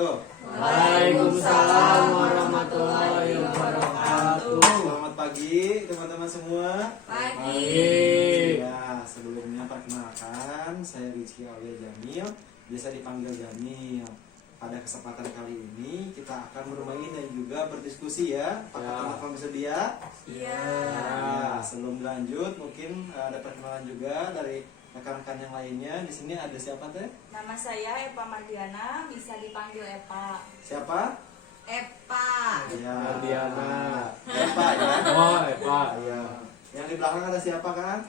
wabarakatuh. Waalaikumsalam warahmatullahi wabarakatuh. Selamat pagi teman-teman semua. Pagi. Ya, sebelumnya perkenalkan, saya Rizky Aulia Jamil, biasa dipanggil Jamil. Pada kesempatan kali ini kita akan bermain dan juga berdiskusi ya. Apakah teman-teman bersedia? Iya. Ya, sebelum lanjut mungkin ada perkenalan juga dari rekan-rekan yang lainnya. Di sini ada siapa teh? Nama saya Epa Mardiana, bisa dipanggil Epa. Siapa? Epa. Ya. Mardiana. Epa ya. Oh, Eva. Ya. Yang di belakang ada siapa kan?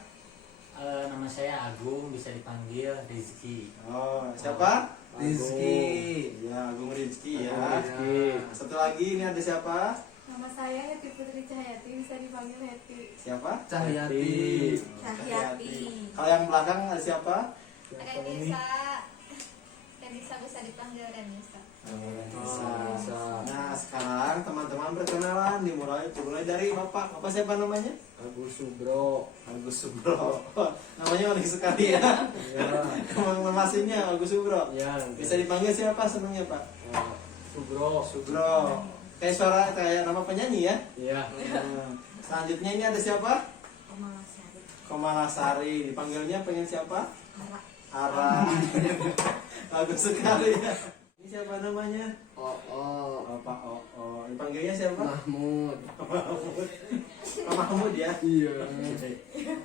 Nama saya Agung, bisa dipanggil Rizky. Oh, siapa? Rizky. Ya, Agung Rizky ya. Rizky. Nah, satu lagi ini ada siapa? Nama saya Heti Putri Cahyati, bisa dipanggil Heti. Siapa? Cahyati. Cahyati. Kalau yang belakang ada siapa? Renisa bisa dipanggil Renisa. Nah, sekarang teman-teman perkenalan dimulai dari Bapak. Bapak siapa namanya? Agus Subro. Agus Subro. Namanya unik sekali ya. Ya. Emang namasinya Agus Subro. Ya. Bisa dipanggil siapa senangnya Pak? Subro. Subro. Kayak suara kayak nama penyanyi ya. Iya. Nah, selanjutnya ini ada siapa? Komalasari. Komalasari. Dipanggilnya pengen siapa? Ara. Ara. Bagus sekali ya. Ini siapa namanya? Oh. Pak Oo. Dipanggilnya siapa? Mahmud. Mahmud. Pak Mahmud ya. Iya.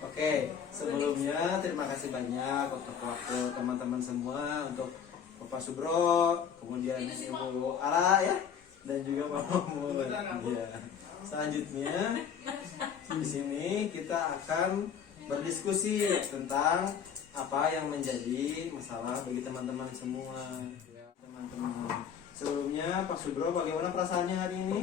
Oke, sebelumnya terima kasih banyak untuk waktu teman-teman semua, untuk Bapak Subro, kemudian Ibu Ara ya, dan juga Pak Mahmud. Iya. Selanjutnya di sini kita akan berdiskusi tentang apa yang menjadi masalah bagi teman-teman semua. Teman-teman. Sebelumnya Pak Subro, bagaimana perasaannya hari ini?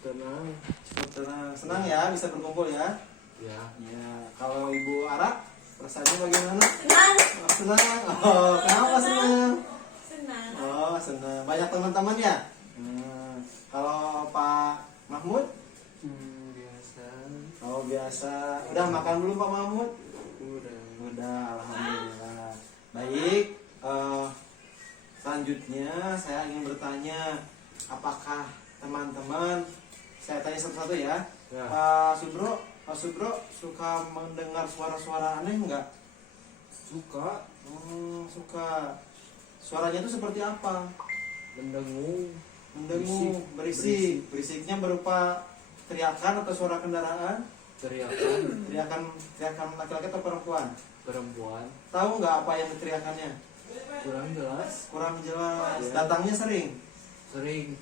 Tenang. Cukup tenang, senang ya bisa berkumpul ya. Ya. Ya, kalau Ibu Ara perasaannya bagaimana? Senang. Oh, senang. Oh, kenapa senang? Senang. Oh, senang. Banyak teman-teman ya? Kalau Pak Mahmud? Biasa. Oh, biasa. Udah makan belum Pak Mahmud? Udah. Alhamdulillah. Baik, selanjutnya saya ingin bertanya, apakah teman-teman, saya tanya satu-satu ya. Ya. Pak Subro suka mendengar suara-suara aneh enggak? Suka Suka. Suaranya itu seperti apa? mendengung. Mendengung, berisik. Berisiknya berupa teriakan atau suara kendaraan? Teriakan Teriakan laki-laki atau perempuan? perempuan. Tahu nggak apa yang teriakannya? Kurang jelas. Kurang jelas. Ya. Datangnya sering? Sering.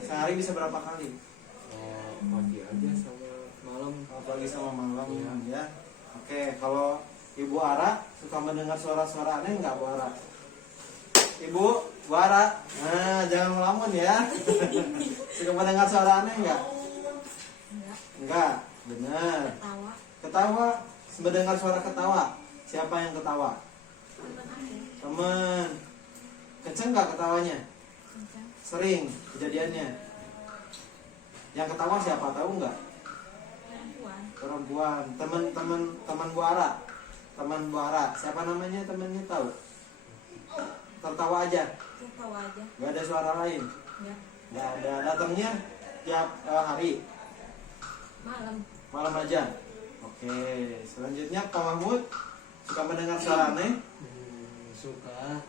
Sehari bisa berapa kali? Pagi aja sama malam. Pagi sama malam Iya. ya. Oke, kalau Ibu Ara suka mendengar suara-suara aneh nggak Bu Ara? Ibu Ara, nah jangan melamun ya. Suka mendengar suara aneh nggak? Enggak, benar. Ketawa. Ketawa, mendengar suara ketawa. Siapa yang ketawa? Teman aku. Teman. Kenceng nggak ketawanya? Kencang. Sering kejadiannya. Yang ketawa siapa, tahu nggak? Perempuan. Perempuan. Teman Bu Ara. Teman Bu Ara. Siapa namanya temannya, tahu? Tertawa aja. Ketawa aja. Nggak ada suara lain. Ya. Nggak ada. Datangnya tiap hari. Malam. Malam aja. Oke. Selanjutnya Pak Mahmud suka mendengar suara aneh. Suka.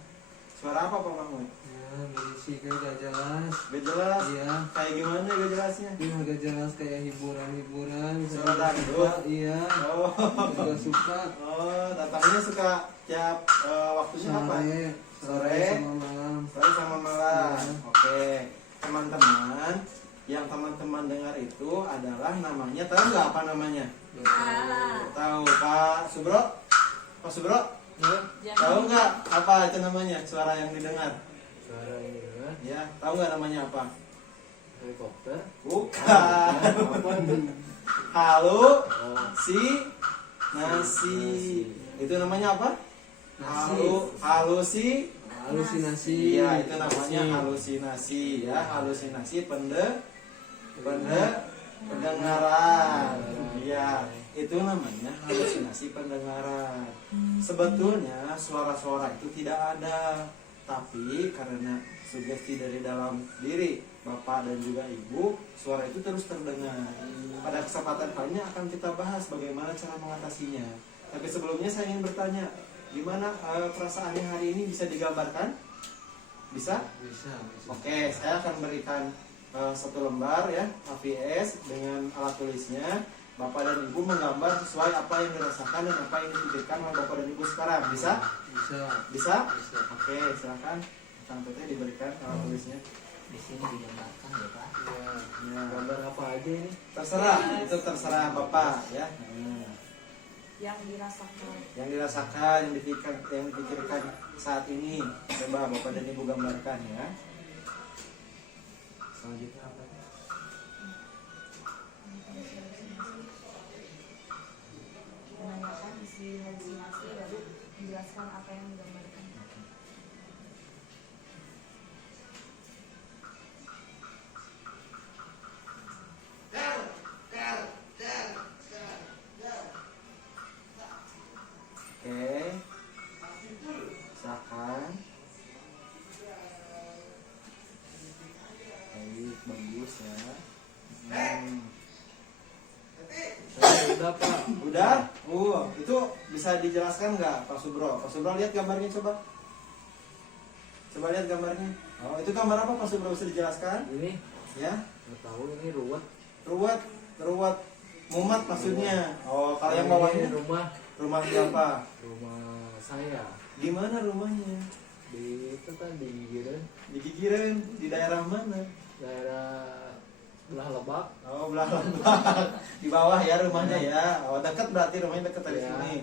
Suara apa Pak Mahmud? Ya, berisik gak jelas. Gak jelas. Iya. Kayak gimana gak jelasnya? Gak jelas kayak hiburan. Suara dangdut. Iya. Oh. Juga suka. Oh, datangnya suka tiap waktunya apa? Sore sama malam. Sore sama malam. Ya. Oke. Teman-teman, yang teman-teman dengar itu adalah namanya, tahu nggak apa namanya? Tahu Pak Subro? Pak Subro? Tahu nggak apa itu namanya, suara yang didengar? Suara ini kan Ya, tahu nggak namanya apa? helikopter. Bukan. Apa? Halo, Oh, si, nasi. Itu namanya apa? nasi. Halusi. Halusinasi. Iya, itu namanya halusinasi ya, halusinasi pendengaran. Iya, itu namanya halusinasi pendengaran. Sebetulnya suara-suara itu tidak ada. Tapi karena sugesti dari dalam diri Bapak dan juga Ibu, suara itu terus terdengar. Pada kesempatan kali ini akan kita bahas bagaimana cara mengatasinya. Tapi sebelumnya saya ingin bertanya, gimana perasaannya hari ini, bisa digambarkan? Bisa? Bisa. Oke, saya akan berikan satu lembar ya, AVS dengan alat tulisnya. Bapak dan Ibu menggambar sesuai apa yang dirasakan dan apa yang dipikirkan oleh Bapak dan Ibu sekarang. Bisa? Bisa. Bisa? Bisa. Oke, silakan. Kang Tete diberikan alat tulisnya. Di sini digambarkan ya Pak. Ya. Ya. Gambar apa aja ini? Terserah, itu terserah Bapak ya. Yang dirasakan. Yang dirasakan, yang dipikirkan saat ini, coba Bapak dan Ibu gambarkan ya. Selanjutnya apa? Menanyakan isi halusinasi lalu menjelaskan apa yang digambarkan. Oke, silakan. Baik, bagus ya. Udah Pak. Udah? Itu bisa dijelaskan nggak Pak Subro? Pak Subro lihat gambarnya coba. Coba lihat gambarnya. Oh, itu gambar apa Pak Subro, bisa dijelaskan? Ini Ya, nggak tahu ini ruwet. ruwet mumat maksudnya. Oh, kalau yang Ini bawahnya rumah siapa? saya Di mana rumahnya? di itu kan di Gigiran, Di Gigiran, di daerah mana? daerah belah Lebak. Oh, belah Lebak. Di bawah ya rumahnya ya. Oh, dekat berarti rumahnya dekat dari Ya. sini.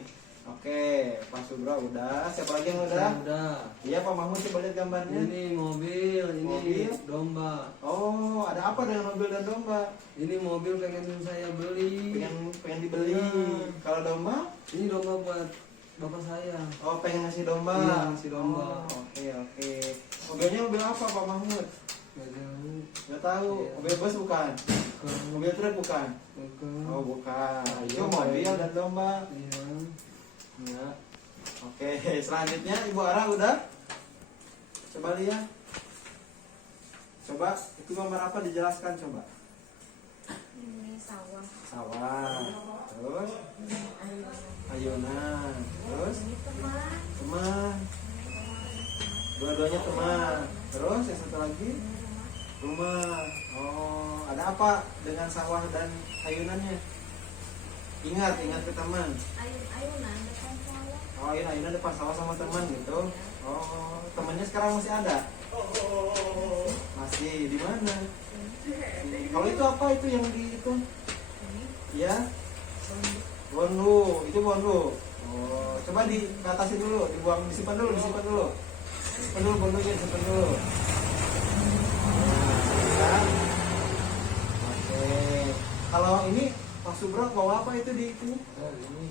Oke, Pak Subro udah. Siapa lagi yang udah? Udah. Iya, Pak Mahmud, coba lihat gambarnya. Ini mobil, ini Mobil. domba. Oh, ada apa dengan mobil dan domba? Ini mobil pengen saya beli. Pengen dibeli. Iya. Kalau domba? Ini domba buat bapak saya. Oh, pengen ngasih domba. Iya, ngasih domba. Oh, oke. Mobilnya mobil apa, Pak Mahmud? Gak tahu. Nggak tahu. Iya. Mobil bus bukan? Bukan. Mobil truk bukan? Bukan. Oh, bukan. Iya, Itu mobil Pak. dan domba. Iya. Ya. Oke, selanjutnya Ibu Ara udah? Coba lihat. Coba, itu gambar apa, dijelaskan coba. Ini sawah. Sawah. Terus Ayunan. ayunan. Terus Ini teman. teman. Dua-duanya teman. Terus yang satu lagi rumah. Oh, ada apa dengan sawah dan ayunannya? Ingat ke teman. Ayunan depan sawah. Oh, ayunan depan sawah sama teman gitu. Oh, temannya sekarang masih ada? Masih di mana? Kalau itu apa itu yang di itu? Ini Ya, bondu. Itu bondu. Oh, coba diatasin dulu, disimpan dulu. Simpan dulu bondunya, simpan dulu. Ya. Oke. Kalau ini Pak Subro bawa apa itu di sini? Oh, ini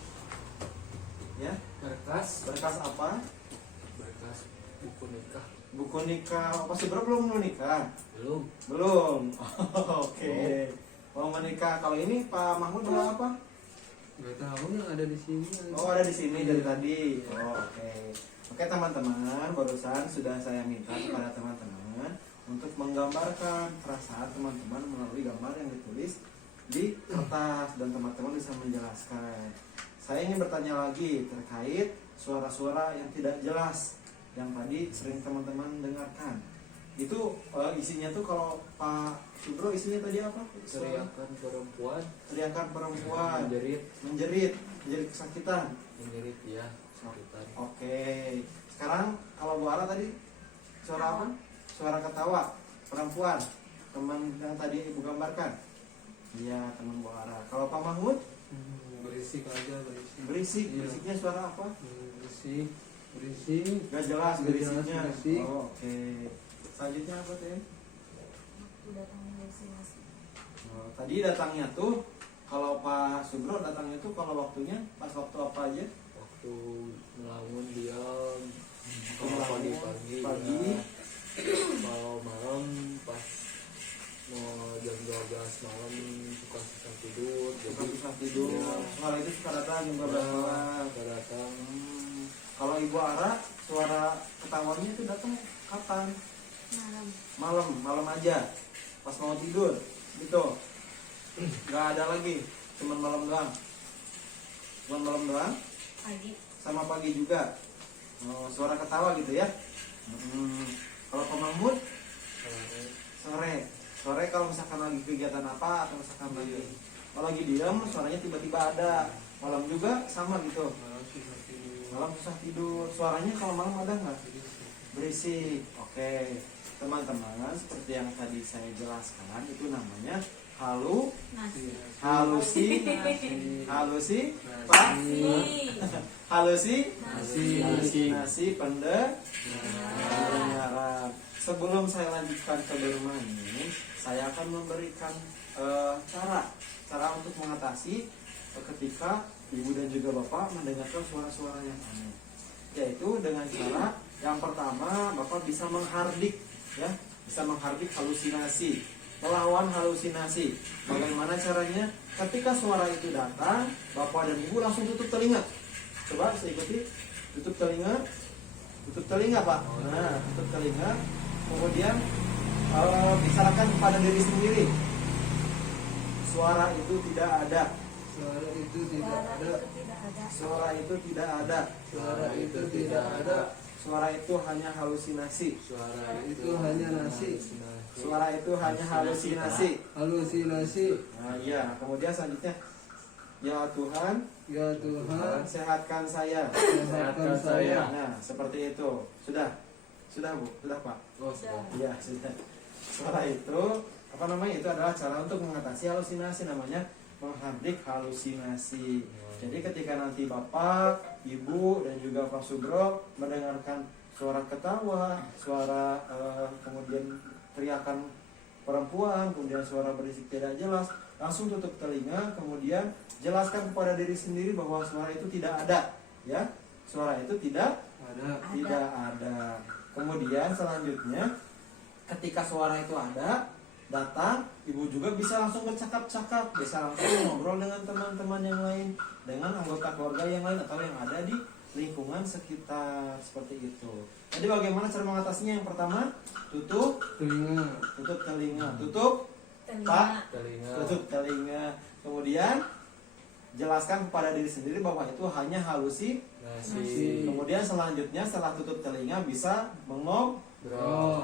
Ya, berkas apa? buku nikah. Buku nikah. Pak Subro belum menikah? Belum. Belum. Oke. Mau menikah. Kalau ini Pak Mahmud bawa apa? Gak tahu yang ada di sini. Oh, ada di sini dari tadi. Oh, oke. Oke, teman-teman, barusan sudah saya minta kepada teman-teman untuk menggambarkan perasaan teman-teman melalui gambar yang ditulis di kertas dan teman-teman bisa menjelaskan. Saya ingin bertanya lagi terkait suara-suara yang tidak jelas yang tadi sering teman-teman dengarkan. Itu isinya tuh kalau Pak Subro isinya tadi apa? Teriakan perempuan, Teriakan perempuan, menjerit kesakitan. ya, sakitan. Oke. Sekarang kalau Bu Ara tadi suara apa? Suara ketawa perempuan. Teman yang tadi Ibu gambarkan. Iya, teman Bu Ara. Kalau Pak Mahmud Berisik aja, berisik. berisik. Iya. Berisiknya suara apa? Berisik. Gak jelas Gak jelas, berisiknya. berisik. Oh, oke. Selanjutnya apa tuh? waktu datang halusinasi. Oh, tadi datangnya tuh kalau Pak Subro datangnya tuh kalau waktunya pas waktu apa aja? Waktu melamun diam. Kalau Melamun, pagi-pagi. pagi. ya. Kalau malam pas mau jam 12 malam suka susah tidur. Suka susah tidur. Ya. Soal itu suka datang jam 12 malam. Suka datang. Kalau Ibu Ara, suara ketawanya itu datang kapan? Malam aja, pas mau tidur, gitu. Nggak ada lagi, cuman malam doang. Pagi. Sama pagi juga. Oh, suara ketawa gitu ya. Kalau Pak Mahmud sore kalau misalkan lagi kegiatan apa atau misalkan kalau lagi diam suaranya tiba-tiba ada. Malam juga sama gitu. Malam susah tidur. Suaranya kalau malam ada nggak? Berisik. Oke, teman-teman, seperti yang tadi saya jelaskan itu namanya Nasi. pendengaran. Sebelum saya lanjutkan ke bermain, saya akan memberikan cara untuk mengatasi ketika ibu dan juga bapak mendengarkan suara-suara yang aneh. Yaitu dengan cara yang pertama, bapak bisa menghardik, ya, bisa menghardik halusinasi, melawan halusinasi. Bagaimana caranya? Ketika suara itu datang, bapak dan ibu langsung tutup telinga. Coba saya ikuti, tutup telinga Pak. Nah, tutup telinga. Kemudian bicarakan kepada diri sendiri. Suara itu tidak ada. Suara itu tidak ada. Suara itu tidak ada. Suara itu tidak ada. Suara itu hanya halusinasi. Suara itu hanya nasi. Suara itu hanya halusinasi. Halusinasi. Nah, iya. Kemudian selanjutnya, ya Tuhan, Ya Tuhan, sehatkan saya. sehatkan saya. Nah, seperti itu. Sudah Bu, sudah Pak. Oh, sudah. Iya, sudah. Suara itu apa namanya? Itu adalah cara untuk mengatasi halusinasi, namanya menghardik halusinasi. Jadi ketika nanti Bapak, Ibu dan juga Pak Sugro mendengarkan suara ketawa, suara kemudian teriakan perempuan, kemudian suara berisik tidak jelas, langsung tutup telinga, kemudian jelaskan kepada diri sendiri bahwa suara itu tidak ada, ya. Suara itu tidak ada. Kemudian selanjutnya, ketika suara itu ada, datang, ibu juga bisa langsung bercakap-cakap, bisa langsung ngobrol dengan teman-teman yang lain, dengan anggota keluarga yang lain atau yang ada di lingkungan sekitar, seperti itu. Jadi bagaimana cara mengatasinya? Yang pertama, tutup telinga, tutup telinga. Kemudian jelaskan kepada diri sendiri bahwa itu hanya halusinasi. Kemudian selanjutnya setelah tutup telinga bisa mengobrol.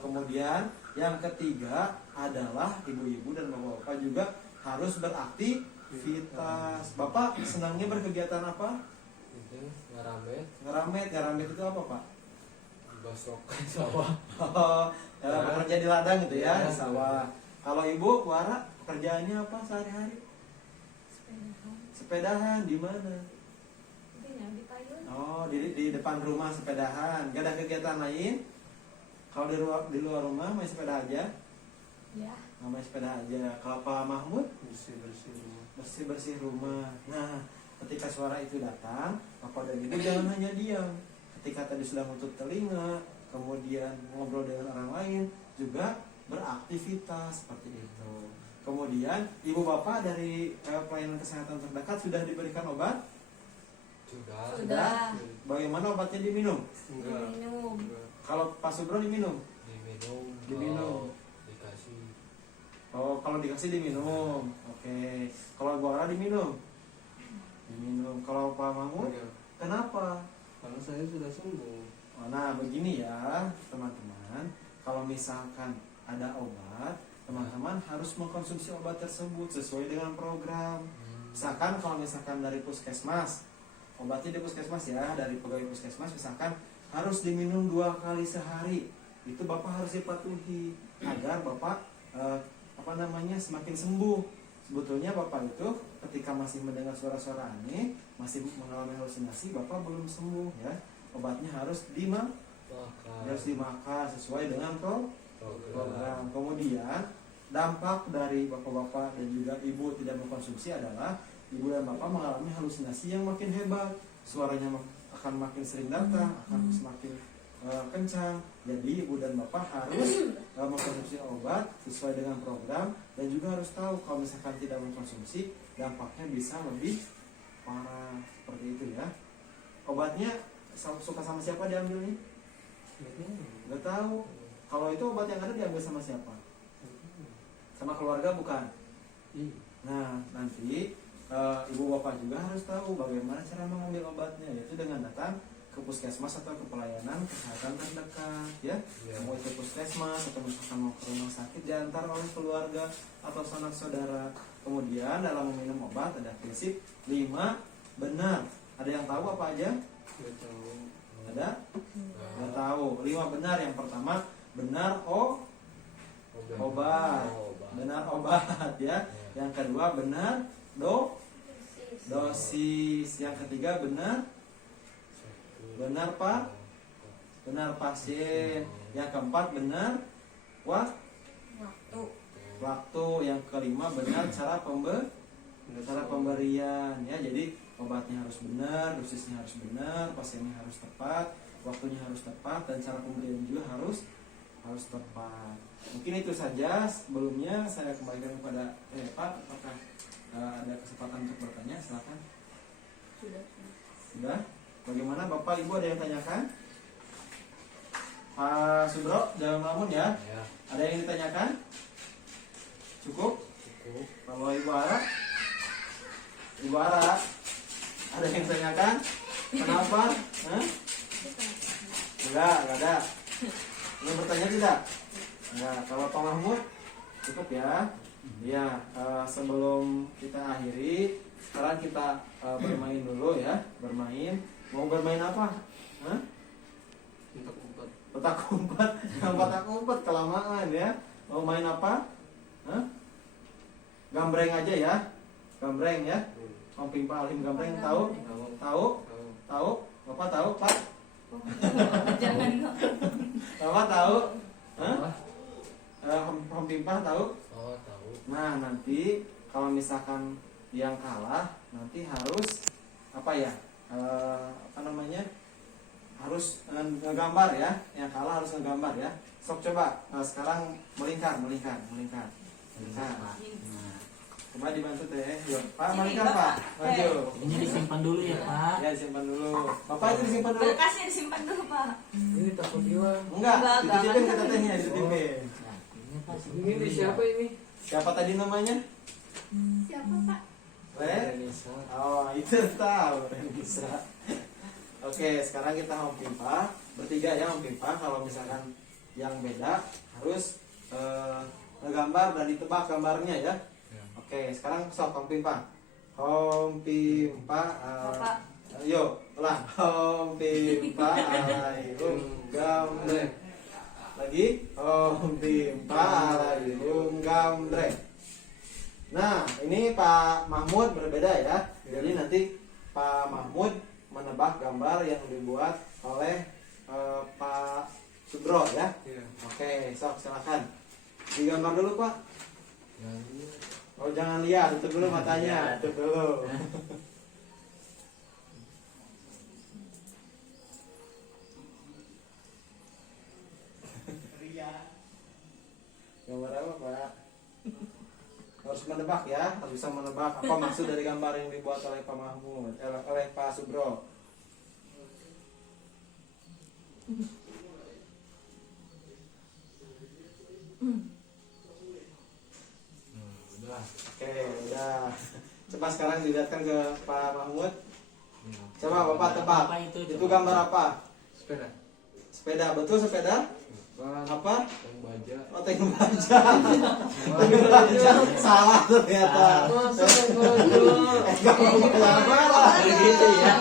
Kemudian yang ketiga adalah ibu-ibu dan bapak-bapak juga harus beraktivitas. Bapak senangnya berkegiatan apa? Ngeramet itu apa Pak? Basokan sawah. Bekerja di ladang gitu ya, di sawah. Kalau ibu, Wara, pekerjaannya apa sehari-hari? Sepedahan. Di mana? Oh, di depan rumah sepedahan. Gak ada kegiatan lain? Kalau di luar rumah main sepeda aja? Ya. Main sepeda aja. Kalau Pak Mahmud? Bersih-bersih rumah. Nah, ketika suara itu datang, Bapak dan Ibu jangan hanya diam. Ketika tadi sudah menutup telinga, kemudian ngobrol dengan orang lain, juga beraktivitas seperti itu. Kemudian Ibu Bapak dari pelayanan kesehatan terdekat sudah diberikan obat? Sudah. Bagaimana obatnya diminum? Minum. Kalau Pak Subro diminum? Diminum. Dikasih. Oh, kalau dikasih diminum. Oke. Kalau Bu Ara diminum? Diminum. Kalau Pak Mahmud? Kenapa? Kalau saya sudah sembuh. Nah, begini ya, teman-teman. Kalau misalkan ada obat, teman-teman harus mengkonsumsi obat tersebut sesuai dengan program. Misalkan kalau misalkan dari puskesmas, obatnya di puskesmas ya, dari pegawai puskesmas misalkan harus diminum 2 kali sehari. Itu Bapak harus dipatuhi agar Bapak semakin sembuh. Sebetulnya Bapak itu ketika masih mendengar suara-suara aneh, masih mengalami halusinasi, Bapak belum sembuh ya. Obatnya harus dimakan sesuai dengan program. Kemudian dampak dari bapak-bapak dan juga ibu tidak mengkonsumsi adalah ibu dan bapak mengalami halusinasi yang makin hebat. Suaranya akan makin sering datang, akan semakin kencang. Jadi ibu dan bapak harus mengkonsumsi obat sesuai dengan program, dan juga harus tahu kalau misalkan tidak mengkonsumsi dampaknya bisa lebih parah, seperti itu ya. obatnya suka sama siapa diambilnya? Nggak tahu. Kalau itu obat yang ada diambil sama siapa? Sama keluarga bukan? Nah, nanti ibu bapak juga harus tahu bagaimana cara mengambil obatnya, yaitu dengan datang ke puskesmas atau ke pelayanan kesehatan terdekat ya. Mau itu puskesmas atau misalkan mau ke rumah sakit diantar oleh keluarga atau sanak saudara. Kemudian dalam meminum obat ada prinsip 5 benar. Ada yang tahu apa aja? Nggak tahu. Ada? Nggak tahu. 5 benar. Yang pertama benar obat. Benar obat ya. Yang kedua benar dosis. Yang ketiga benar benar pasien. Yang keempat benar waktu. Yang kelima benar cara pemberian ya. Jadi obatnya harus benar, dosisnya harus benar, pasiennya harus tepat, waktunya harus tepat, dan cara pemberian juga harus tepat. Mungkin itu saja. Sebelumnya saya kembalikan kepada Pak, apakah ada kesempatan untuk bertanya? Silakan. Sudah? Bagaimana Bapak Ibu, ada yang tanyakan? Pak Subro, jangan melamun ya. Ada yang ditanyakan? Cukup? Kalau Ibu Ara? Ada yang ditanyakan? Kenapa? Enggak ada. Mau bertanya tidak? Enggak. Kalau Pak Mahmud cukup ya. Iya. Sebelum kita akhiri, sekarang kita bermain dulu ya. Mau bermain apa? Petak umpet. Petak umpet kelamaan ya. Mau main apa? Gambreng aja ya. Gambreng ya. Om Pimpa Alim gambreng tahu? Tahu? Bapak tahu, Pak? Jangan. Bapak tahu? Om Pimpa tahu? Tahu. Nah, nanti kalau misalkan yang kalah nanti harus apa ya? Harus ngegambar ya. Yang kalah harus ngegambar ya. Sok coba sekarang melingkar. Coba dibantu teh. Yuk, Pak melingkar Pak. Maju. Ini disimpan dulu ya Pak. Ya, disimpan dulu. Bapak itu disimpan dulu. Berkasnya disimpan dulu, Pak. Ini takut hilang. Enggak, Enggak, dititipin enggak. kita tehnya, dititipin. Ini di siapa ini? Siapa tadi namanya? Siapa Pak? Renisa. Oh, itu tahu Renisa. Oke, sekarang kita Om Pimpa bertiga ya Om Pimpa. Kalau misalkan yang beda harus ngegambar dan ditebak gambarnya ya. Oke, sekarang sok Om Pimpa. Om Pimpa. Bapak. Yuk, ulang. Om Pimpa alaihum gambreng. Lagi. Om Pimpa alaihum gambreng. Nah, ini Pak Mahmud berbeda ya. Jadi nanti Pak Mahmud menebak gambar yang dibuat oleh Pak Sugro ya. Oke, sok silakan. Digambar dulu Pak. Oh, jangan lihat, tutup dulu matanya, tutup dulu. Gambar apa Pak? Harus menebak ya, harus bisa menebak apa maksud dari gambar yang dibuat oleh Pak Mahmud, oleh Pak Subro. Oke, udah. Coba sekarang dilihatkan ke Pak Mahmud. Coba Bapak tebak. Apa itu? Itu gambar apa? Sepeda. Sepeda, betul sepeda? Apa? Tank baja. Oh, tank baja. Tank baja. Salah ternyata. Gambar apa? Gitu ya.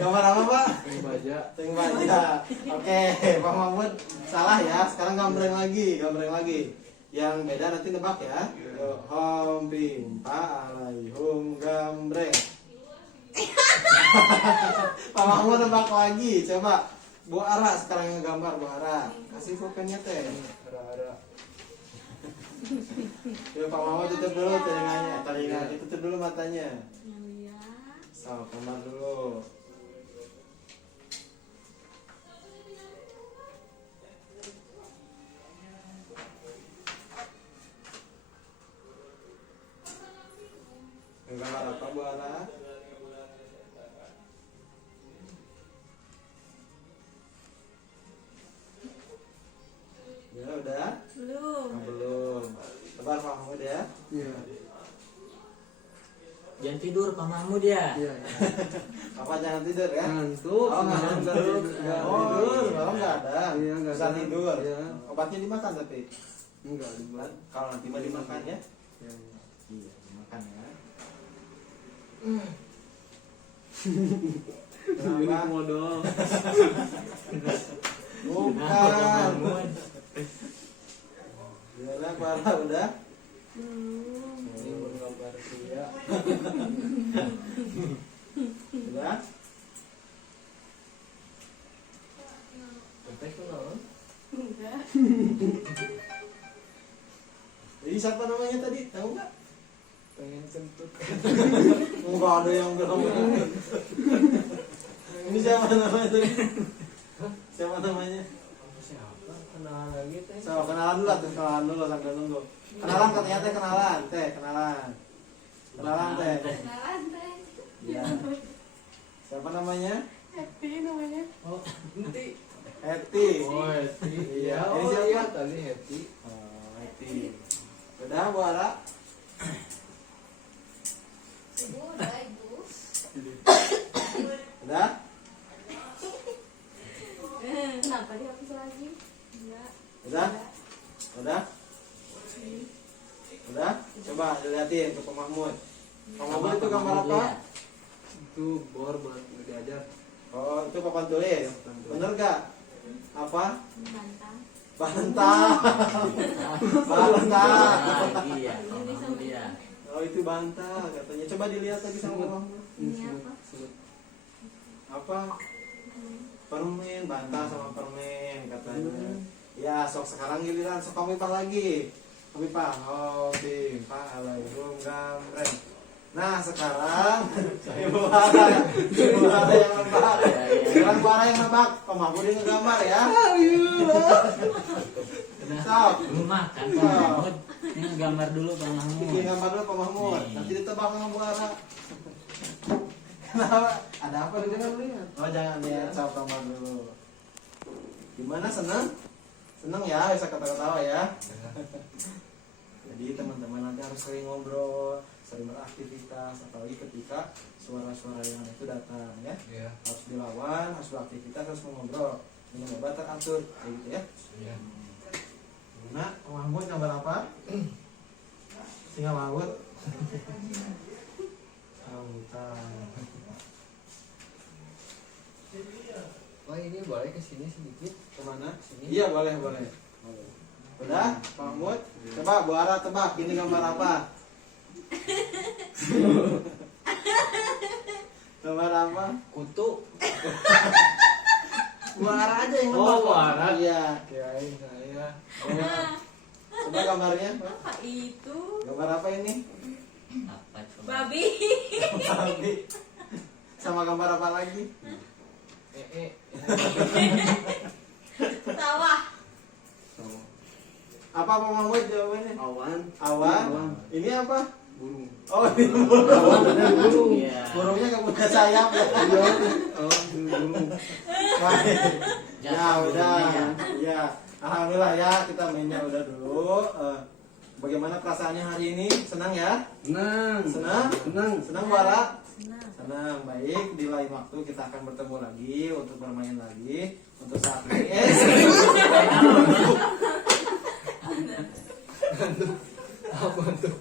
Gambar apa Pak? Tank baja. Tank baja. Oke, Pak Mahmud salah ya. Sekarang gambreng lagi. Yang beda nanti nebak ya. Om Pimpa alaihum gambreng. Pak Mahmud nebak lagi. Coba Bu Ara sekarang yang gambar. Bu Ara kasih pulpennya teh. Ada. Yuk Pak Mahmud tutup dulu telinganya. Tutup dulu matanya. So, gambar dulu. Gambar apa Bu Ara? Jangan tidur Pak Mahmud ya. Iya. Apa jangan tidur ya? Ngantuk. Oh, ngantuk. Nggak Oh, tidur. semalam nggak ada. Iya, nggak Bisa ada. tidur. Iya. Obatnya dimakan tapi. Enggak dibuat. Kalau nanti mah dimakan ya. Iya. Iya, dimakan ya. Ini Kenapa? modal. Nah, Pak Bukan. Mahmud. Udah, Clara, udah. Ini gambar dia. Udah. Sampai ke lawan. Enggak. Jadi siapa namanya tadi? Tahu nggak? Pengen kentut. Enggak ada yang bilang. Ini siapa namanya tadi? Siapa namanya? Siapa? Kenalan lagi teh. So, kenalan dulu tuh, kenalan dulu sambil nunggu. Kenalan katanya teh kenalan, kenalan. Kenalan teh. Kenalan teh. Iya. Siapa namanya? Happy namanya. Oh, nanti. Eti. Oh, Heti. Iya. Iya. Ini Oh, siapa? iya tadi Heti. Oh, Eti. Udah, Bu Ara? Udah ibu. Udah? Kenapa dihapus lagi? Enggak. Udah? Udah? Udah? Coba dilihatin ke Pak Mahmud. Pak Mahmud itu gambar apa? ya. Itu bor buat diajar. Oh, itu papan tulis. Bener gak? Apa? Bantang. Bantang. Bantang. Lagi ya Pak Mahmud ya. Oh, itu bantang katanya. Coba dilihat lagi sama Pak Mahmud. Ini apa? Apa? Permen, bantah sama permen katanya. Ya, sok sekarang giliran sok kami Pak lagi. Kami Pak, oh Pak, alaikum gamreng. Nah sekarang Ibu Hara yang nebak. Sekarang Bu Hara yang nebak. Pak Mahmud yang ngegambar ya. Sok, Rumah kan Pak Mahmud. Ini gambar dulu Pak Mahmud. bikin gambar dulu Pak Mahmud. Nanti ditebak sama Bu Hara. Kenapa? Ada apa di dalam lihat? Oh jangan lihat, sok gambar dulu. Gimana, seneng? Seneng ya, bisa ketawa-ketawa ya. Jadi teman-teman nanti harus sering ngobrol, sering beraktivitas, apalagi ketika suara-suara yang itu datang ya. Iya. Harus dilawan, harus beraktivitas, harus mengobrol. Minum obat teratur, kayak gitu ya. Iya. Nah, Mahmud gambar apa? Singa laut. Lautan. Oh, ini boleh ke sini sedikit. Kemana? Sini. Iya boleh, boleh. Udah, Pak Mahmud? Coba Bu Ara tebak, ini gambar apa? Gambar apa? Kutu. Bu Ara aja yang nebak. Oh, Bu Ara. Iya. Kirain saya. Coba gambarnya. Apa itu? Gambar apa ini? Apa coba? Babi. Babi. Sama gambar apa lagi? Sawah. Apa Pak Mahmud jawabannya? Awan. Awan. Awan. Ini apa? Burung. Oh, ini burung. Burung. Iya. Burungnya nggak punya sayap ya? Awan burung. Baik. Ya Jatuh udah. burungnya. Ya, alhamdulillah ya kita mainnya udah dulu. Bagaimana perasaannya hari ini? Senang ya? Senang. Senang? Senang. Senang Bara? Senang. Senang. Baik, di lain waktu kita akan bertemu lagi untuk bermain lagi. Untuk saat ini. Apa tuh?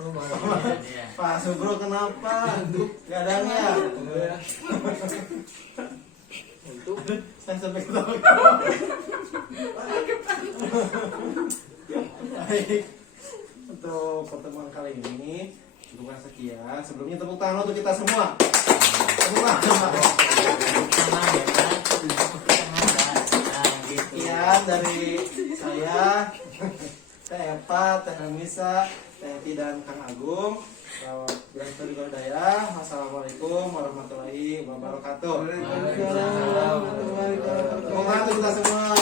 Oh, malah. Iya. Pak Subro kenapa? Gak ada ya? Ya. Untuk Saya sampai ketawa. Baik. Untuk pertemuan kali ini cukup sekian. Sebelumnya tepuk tangan untuk kita semua. Tepuk tangan. Sama ya kan? Nah, gitu. Sekian dari saya, Teh Epa, Teh Nisa, Teh Eti dan Kang Agung. Bilang terima daya. Wassalamualaikum warahmatullahi wabarakatuh. Waalaikumsalam. Tepuk tangan untuk kita semua.